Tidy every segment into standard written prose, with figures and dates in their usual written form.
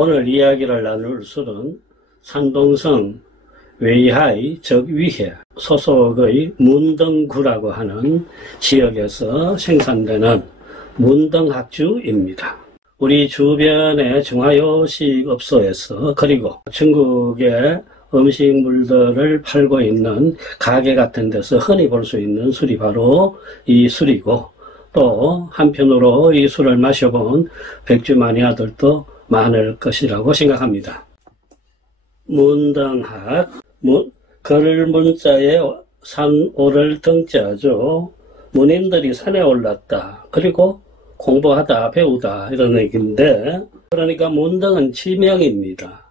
오늘 이야기를 나눌 술은 산동성 웨이하이 즉 위해 소속의 문등구라고 하는 지역에서 생산되는 문등학주입니다. 우리 주변의 중화요식업소에서 그리고 중국의 음식물들을 팔고 있는 가게 같은 데서 흔히 볼 수 있는 술이 바로 이 술이고, 또 한편으로 이 술을 마셔본 백주 마니아들도 많을 것이라고 생각합니다. 문등학, 글 문자에 산 오를 등자죠. 문인들이 산에 올랐다. 그리고 공부하다, 배우다 이런 얘기인데, 그러니까 문등은 지명입니다.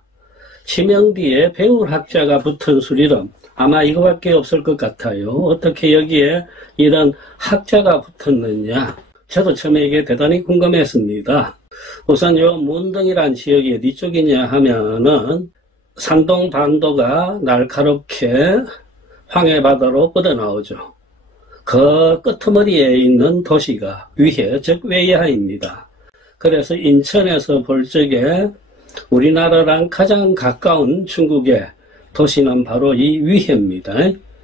지명 뒤에 배울 학자가 붙은 술이름, 아마 이거밖에 없을 것 같아요. 어떻게 여기에 이런 학자가 붙었느냐, 저도 처음에 이게 대단히 궁금했습니다. 우선 요 문등이란 지역이 어디 쪽이냐 하면은 산동 반도가 날카롭게 황해바다로 뻗어나오죠. 그 끄트머리에 있는 도시가 위해, 즉 웨이하입니다. 그래서 인천에서 볼 적에 우리나라랑 가장 가까운 중국의 도시는 바로 이 위해입니다.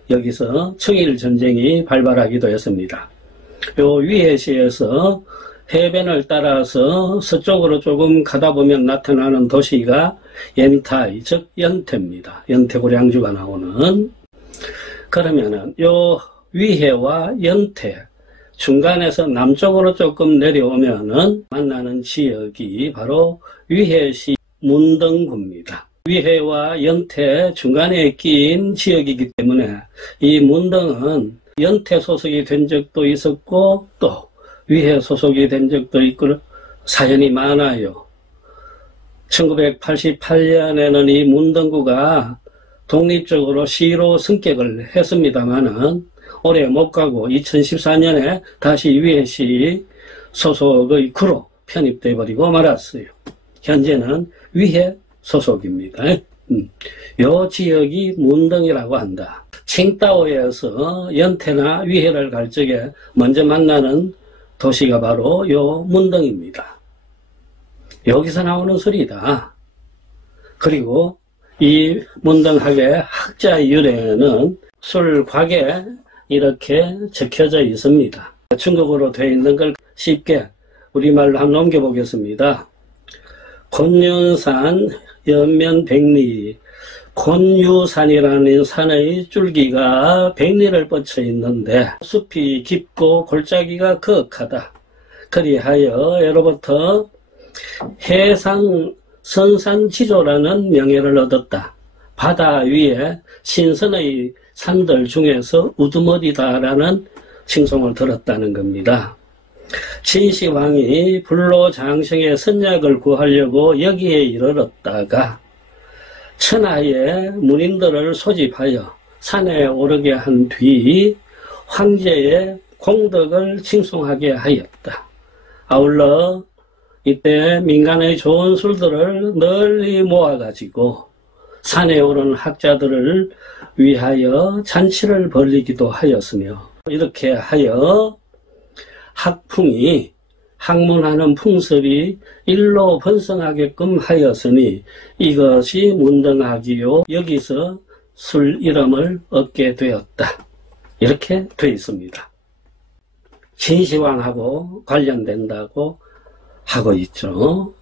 여기서 청일전쟁이 발발하기도 했습니다. 요 위해시에서 해변을 따라서 서쪽으로 조금 가다 보면 나타나는 도시가 연타이, 즉 연태입니다. 연태고량주가 나오는. 그러면은 요 위해와 연태 중간에서 남쪽으로 조금 내려오면은 만나는 지역이 바로 위해시 문등구입니다. 위해와 연태 중간에 끼인 지역이기 때문에 이 문등은 연태 소속이 된 적도 있었고 또 위해 소속이 된 적도 있고 사연이 많아요. 1988년에는 이 문등구가 독립적으로 시로 승격을 했습니다마는 오래 못 가고 2014년에 다시 위해시 소속의 구로 편입돼 버리고 말았어요. 현재는 위해 소속입니다. 요 지역이 문등이라고 한다. 칭다오에서 연태나 위해를 갈 적에 먼저 만나는 도시가 바로 요 문등입니다. 여기서 나오는 술이다. 그리고 이 문등학의 학자 유래는 술곽에 이렇게 적혀져 있습니다. 중국어로 되어 있는 걸 쉽게 우리말로 한번 넘겨보겠습니다. 곤윤산 연면 백리, 곤유산이라는 산의 줄기가 백리를 뻗쳐 있는데 숲이 깊고 골짜기가 거악하다. 그리하여 예로부터 해상 선산지조라는 명예를 얻었다. 바다 위에 신선의 산들 중에서 우두머리다라는 칭송을 들었다는 겁니다. 진시황이 불로장생의 선약을 구하려고 여기에 이르렀다가 천하의 문인들을 소집하여 산에 오르게 한 뒤 황제의 공덕을 칭송하게 하였다. 아울러 이때 민간의 좋은 술들을 널리 모아가지고 산에 오른 학자들을 위하여 잔치를 벌이기도 하였으며, 이렇게 하여 학풍이 학문하는 풍습이 일로 번성하게끔 하였으니 이것이 문등학이요 여기서 술 이름을 얻게 되었다. 이렇게 되어 있습니다. 진시황하고 관련된다고 하고 있죠.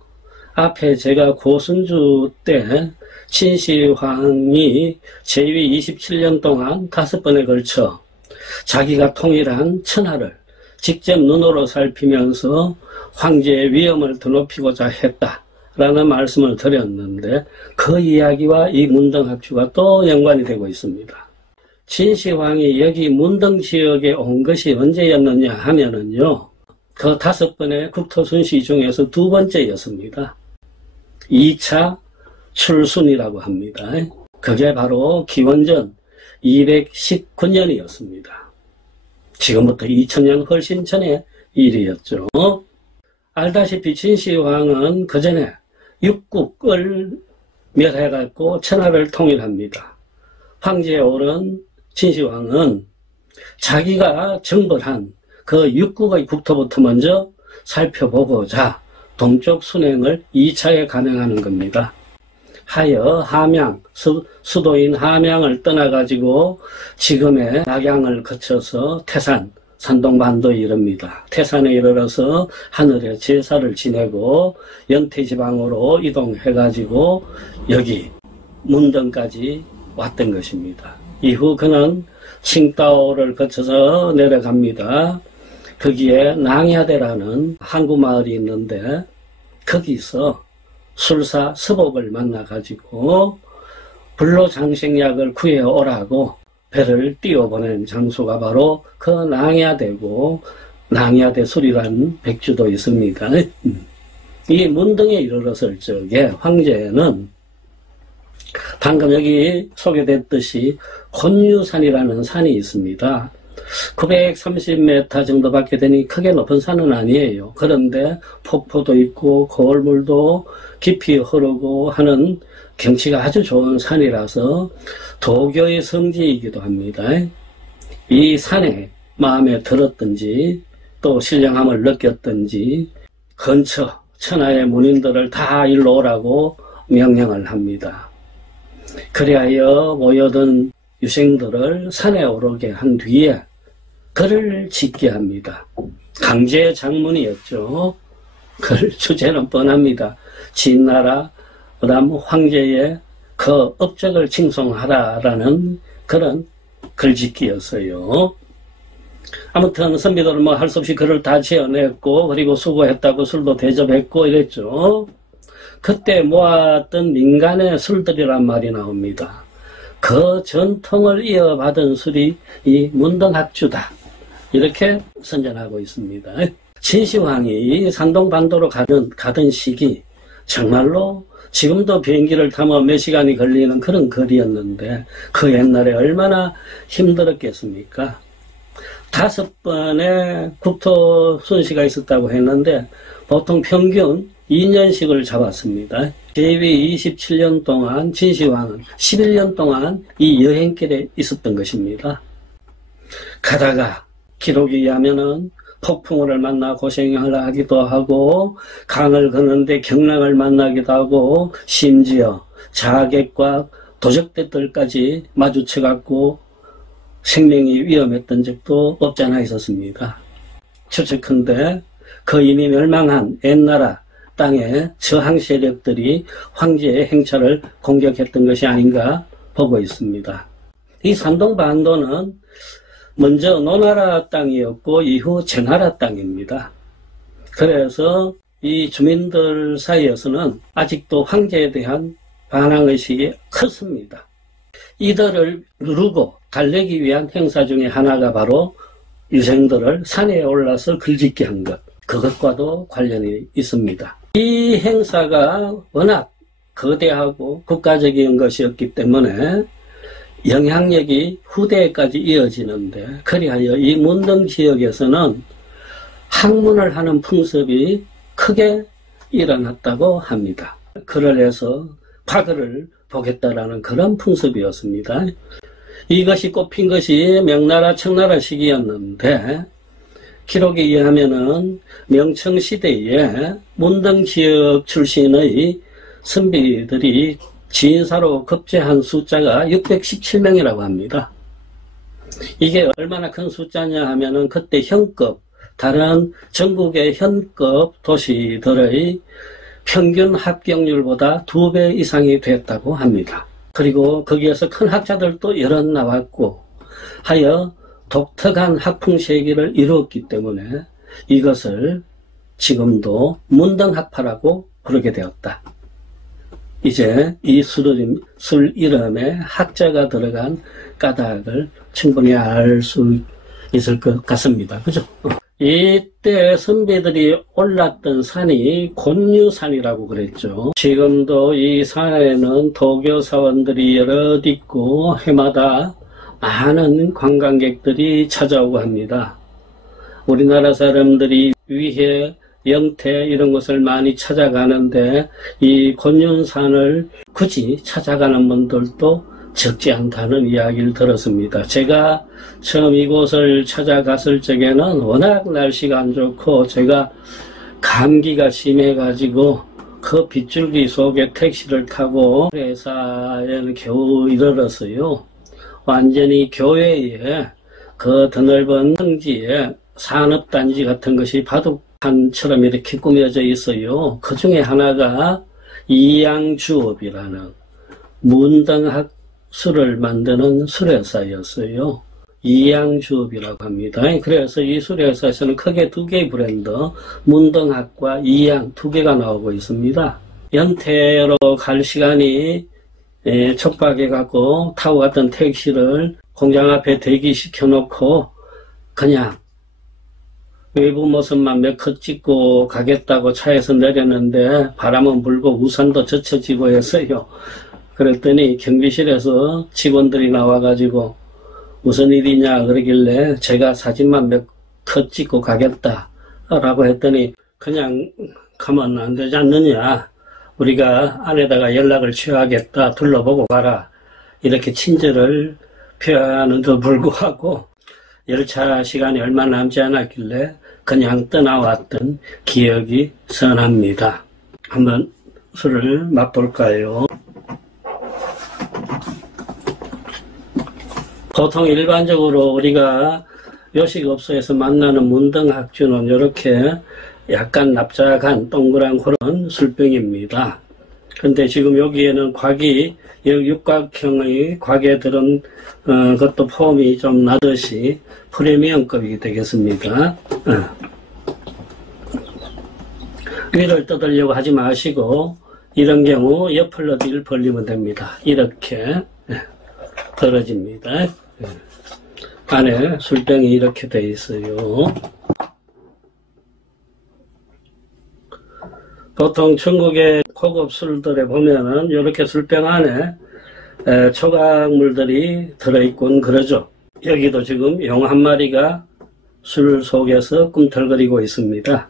앞에 제가 고순주 때 진시황이 제위 27년 동안 5번에 걸쳐 자기가 통일한 천하를 직접 눈으로 살피면서 황제의 위엄을 드높이고자 했다라는 말씀을 드렸는데 그 이야기와 이 문등학주가 또 연관이 되고 있습니다. 진시황이 여기 문등 지역에 온 것이 언제였느냐 하면은요, 그 5번의 국토순시 중에서 2번째였습니다. 2차 출순이라고 합니다. 그게 바로 기원전 219년이었습니다. 지금부터 2000년 훨씬 전의 일이었죠. 알다시피 진시황은 그 전에 육국을 멸해갖고 천하를 통일합니다. 황제에 오른 진시황은 자기가 정벌한 그 육국의 국토부터 먼저 살펴보고자 동쪽 순행을 2차에 감행하는 겁니다. 하여 함양, 수도인 함양을 떠나가지고 지금의 낙양을 거쳐서 태산, 산동반도에 이릅니다. 태산에 이르러서 하늘에 제사를 지내고 연태지방으로 이동해가지고 여기 문등까지 왔던 것입니다. 이후 그는 칭다오를 거쳐서 내려갑니다. 거기에 낭야대라는 항구 마을이 있는데 거기서 술사 서복을 만나가지고 불로장생약을 구해오라고 배를 띄워보낸 장소가 바로 그 낭야대고 낭야대술이라는 백주도 있습니다. 이 문등에 이르렀을 적에 황제는 방금 여기 소개됐듯이 곤유산이라는 산이 있습니다. 930m 정도밖에 되니 크게 높은 산은 아니에요. 그런데 폭포도 있고 거울물도 깊이 흐르고 하는 경치가 아주 좋은 산이라서 도교의 성지이기도 합니다. 이 산에 마음에 들었든지 또 신령함을 느꼈든지 근처 천하의 문인들을 다 일로 오라고 명령을 합니다. 그리하여 모여든 유생들을 산에 오르게 한 뒤에 글을 짓게 합니다. 강제 장문이었죠. 글 주제는 뻔합니다. 진나라 그다음 황제의 그 업적을 칭송하라라는 그런 글짓기였어요. 아무튼 선비들은 뭐 할 수 없이 글을 다 지어냈고 그리고 수고했다고 술도 대접했고 이랬죠. 그때 모았던 민간의 술들이란 말이 나옵니다. 그 전통을 이어받은 술이 이 문등학주다. 이렇게 선전하고 있습니다. 진시황이 산동반도로 가던 시기 정말로 지금도 비행기를 타면 몇 시간이 걸리는 그런 거리였는데 그 옛날에 얼마나 힘들었겠습니까? 5번의 국토 순시가 있었다고 했는데 보통 평균 2년씩을 잡았습니다. 제위 27년 동안 진시황은 11년 동안 이 여행길에 있었던 것입니다. 가다가 기록에 의하면은 폭풍우를 만나 고생을 하기도 하고 강을 거는데 경랑을 만나기도 하고 심지어 자객과 도적대들까지 마주쳐갖고 생명이 위험했던 적도 없잖아 있었습니다. 추측컨대 그 이미 멸망한 옛나라 땅의 저항 세력들이 황제의 행차를 공격했던 것이 아닌가 보고 있습니다. 이 산동반도는 먼저 노나라 땅이었고 이후 제나라 땅입니다. 그래서 이 주민들 사이에서는 아직도 황제에 대한 반항의식이 컸습니다. 이들을 누르고 달래기 위한 행사 중에 하나가 바로 유생들을 산에 올라서 글짓기 한 것, 그것과도 관련이 있습니다. 이 행사가 워낙 거대하고 국가적인 것이었기 때문에 영향력이 후대까지 이어지는데 그리하여 이 문등 지역에서는 학문을 하는 풍습이 크게 일어났다고 합니다. 글을 해서 과거를 보겠다라는 그런 풍습이었습니다. 이것이 꽃핀 것이 명나라 청나라 시기였는데 기록에 의하면은 명청시대에 문등 지역 출신의 선비들이 진사로 급제한 숫자가 617명이라고 합니다. 이게 얼마나 큰 숫자냐 하면은 그때 현급, 다른 전국의 현급 도시들의 평균 합격률보다 2배 이상이 됐다고 합니다. 그리고 거기에서 큰 학자들도 여러 나왔고 하여 독특한 학풍세기를 이루었기 때문에 이것을 지금도 문등학파라고 부르게 되었다. 이제 이 술 이름에 학자가 들어간 까닭을 충분히 알 수 있을 것 같습니다. 그죠? 이때 선비들이 올랐던 산이 곤유산이라고 그랬죠. 지금도 이 산에는 도교 사원들이 여럿 있고 해마다 많은 관광객들이 찾아오고 합니다. 우리나라 사람들이 위해, 영태 이런 곳을 많이 찾아가는데 이 곤윤산을 굳이 찾아가는 분들도 적지 않다는 이야기를 들었습니다. 제가 처음 이곳을 찾아갔을 적에는 워낙 날씨가 안 좋고 제가 감기가 심해가지고 그 빗줄기 속에 택시를 타고 회사에는 겨우 이르렀어요. 완전히 교외에 그 드넓은 성지에 산업단지 같은 것이 바둑판처럼 이렇게 꾸며져 있어요. 그 중에 하나가 이양주업이라는 문등학 술을 만드는 술회사였어요. 이양주업이라고 합니다. 그래서 이 술회사에서는 크게 두 개의 브랜드, 문등학과 이양 두 개가 나오고 있습니다. 연태로 갈 시간이 촉박해갖고 타고 갔던 택시를 공장 앞에 대기시켜 놓고 그냥 외부 모습만 몇 컷 찍고 가겠다고 차에서 내렸는데 바람은 불고 우산도 젖혀지고 해서요. 그랬더니 경비실에서 직원들이 나와가지고 무슨 일이냐 그러길래 제가 사진만 몇 컷 찍고 가겠다 라고 했더니 그냥 가면 안 되지 않느냐, 우리가 안에다가 연락을 취하겠다, 둘러보고 가라, 이렇게 친절을 표하는데도 불구하고 열차 시간이 얼마 남지 않았길래 그냥 떠나왔던 기억이 선합니다. 한번 술을 맛볼까요? 보통 일반적으로 우리가 요식업소에서 만나는 문등학주는 이렇게 약간 납작한 동그란 그런 술병입니다. 근데 지금 여기에는 곽이 육각형의 곽에 들은 것도 폼이 좀 나듯이 프리미엄급이 되겠습니다. 위를 뜯으려고 하지 마시고 이런 경우 옆을 어디를 벌리면 됩니다. 이렇게 떨어집니다. 안에 술병이 이렇게 되어 있어요. 보통 중국의 고급 술들에 보면은 이렇게 술병 안에 초각물들이 들어있곤 그러죠. 여기도 지금 용 한 마리가 술 속에서 꿈틀거리고 있습니다.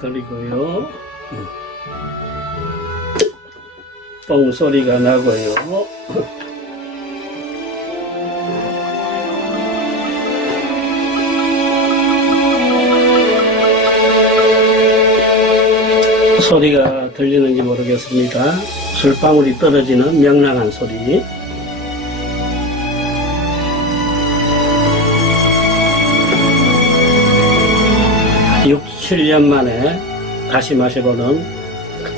그리고요, 뻥 소리가 나고요. 소리가 들리는지 모르겠습니다. 술방울이 떨어지는 명랑한 소리. 육, 7년 만에 다시 마셔보는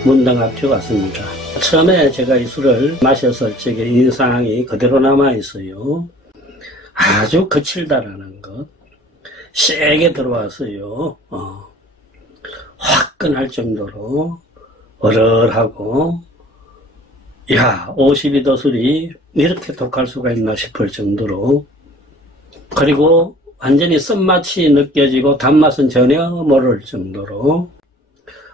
문등학주 같습니다. 처음에 제가 이 술을 마셨을 적에 인상이 그대로 남아있어요. 아주 거칠다라는 것. 세게 들어왔어요. 화끈할 정도로 얼얼하고, 야, 52도 술이 이렇게 독할 수가 있나 싶을 정도로, 그리고 완전히 쓴맛이 느껴지고 단맛은 전혀 모를 정도로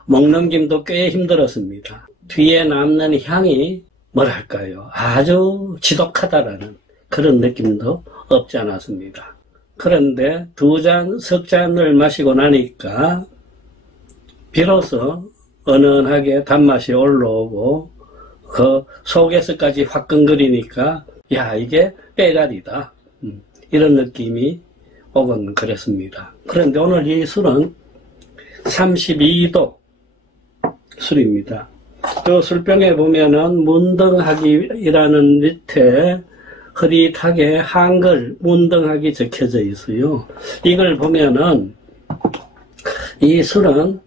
먹넘김도 꽤 힘들었습니다. 뒤에 남는 향이 뭐랄까요, 아주 지독하다라는 그런 느낌도 없지 않았습니다. 그런데 두 잔, 석 잔을 마시고 나니까 비로소 은은하게 단맛이 올라오고 그 속에서까지 화끈거리니까 야, 이게 빼가리다, 이런 느낌이 오곤 그랬습니다. 그런데 오늘 이 술은 32도 술입니다. 그 술병에 보면은 문등학이라는 밑에 흐릿하게 한글 문등학이 적혀져 있어요. 이걸 보면은 이 술은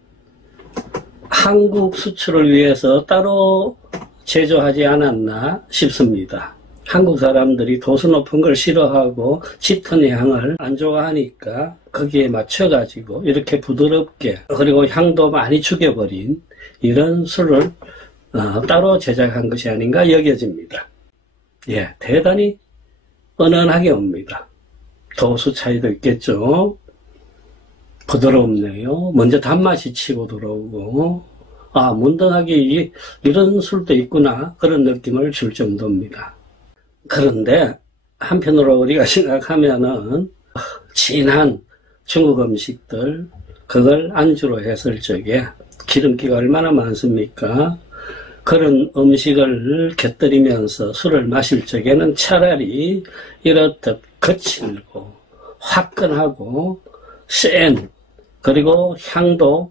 한국 수출을 위해서 따로 제조하지 않았나 싶습니다. 한국 사람들이 도수 높은 걸 싫어하고 짙은 향을 안 좋아하니까 거기에 맞춰가지고 이렇게 부드럽게, 그리고 향도 많이 죽여버린 이런 술을 따로 제작한 것이 아닌가 여겨집니다. 예, 대단히 은은하게 옵니다. 도수 차이도 있겠죠. 부드럽네요. 먼저 단맛이 치고 들어오고, 아, 문등학이 이런 술도 있구나, 그런 느낌을 줄 정도입니다. 그런데 한편으로 우리가 생각하면은 진한 중국 음식들, 그걸 안주로 했을 적에 기름기가 얼마나 많습니까? 그런 음식을 곁들이면서 술을 마실 적에는 차라리 이렇듯 거칠고 화끈하고 센, 그리고 향도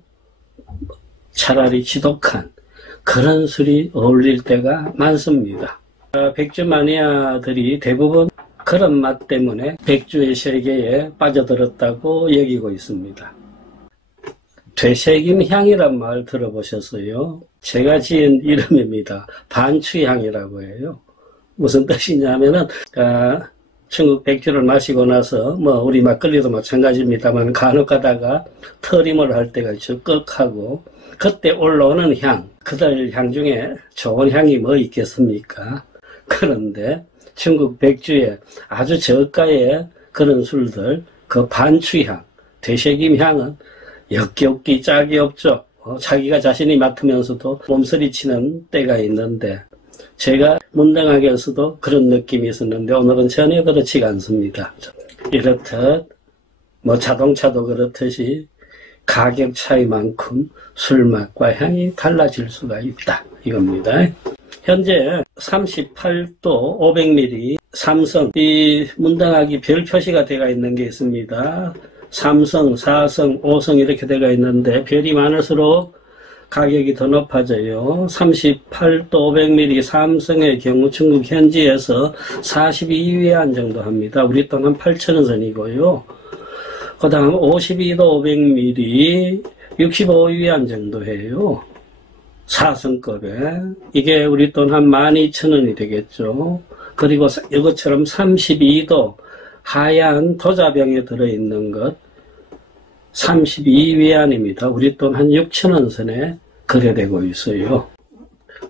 차라리 지독한 그런 술이 어울릴 때가 많습니다. 백주 마니아들이 대부분 그런 맛 때문에 백주의 세계에 빠져들었다고 여기고 있습니다. 되새김향이란 말 들어보셨어요? 제가 지은 이름입니다. 반추향이라고 해요. 무슨 뜻이냐면은 중국 백주를 마시고 나서 우리 막걸리도 마찬가지입니다만 간혹 가다가 터림을 할 때가 적극하고 그때 올라오는 향, 그들 향 중에 좋은 향이 뭐 있겠습니까? 그런데 중국 백주에 아주 저가의 그런 술들, 그 반추향, 되새김향은 역겹기 짝이 없죠. 자기가 자신이 맡으면서도 몸서리치는 때가 있는데 제가 문당학에서도 그런 느낌이 있었는데 오늘은 전혀 그렇지가 않습니다. 이렇듯 자동차도 그렇듯이 가격 차이만큼 술맛과 향이 달라질 수가 있다 이겁니다. 현재 38도 500ml 삼성, 이 문당학이 별 표시가 되어 있는 게 있습니다. 3성, 4성, 5성 이렇게 되어 있는데 별이 많을수록 가격이 더 높아져요. 38도 500ml 삼성의 경우 중국 현지에서 42위안 정도 합니다. 우리 돈 한 8,000원 선이고요. 그 다음 52도 500ml 65위안 정도 해요. 4성급에. 이게 우리 돈 한 12,000원이 되겠죠. 그리고 이것처럼 32도 하얀 도자병에 들어있는 것 32위안입니다. 우리 돈 한 6,000원 선에 거래되고 있어요.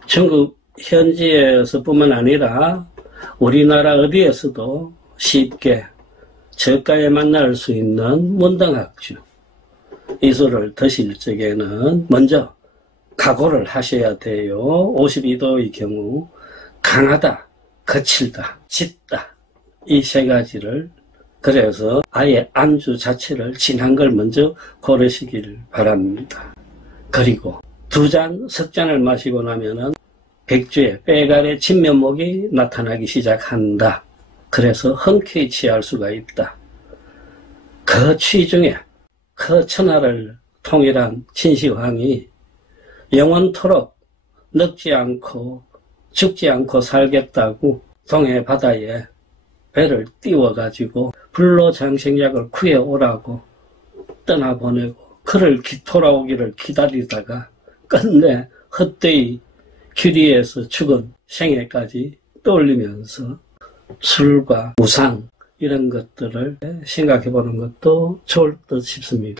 중국 현지에서 뿐만 아니라 우리나라 어디에서도 쉽게 저가에 만날 수 있는 문당학주, 이 술을 드실 적에는 먼저 각오를 하셔야 돼요. 52도의 경우 강하다, 거칠다, 짙다, 이 세 가지를, 그래서 아예 안주 자체를 진한 걸 먼저 고르시길 바랍니다. 그리고 2잔, 석 잔을 마시고 나면은 백주에 빼갈의 진면목이 나타나기 시작한다. 그래서 흔쾌히 취할 수가 있다. 그 취 중에 그 천하를 통일한 진시황이 영원토록 늙지 않고 죽지 않고 살겠다고 동해 바다에 배를 띄워가지고 불로장생약을 구해오라고 떠나보내고 그를 돌아오기를 기다리다가 끝내 헛되이 길이에서 죽은 생애까지 떠올리면서 술과 우상 이런 것들을 생각해 보는 것도 좋을 듯 싶습니다.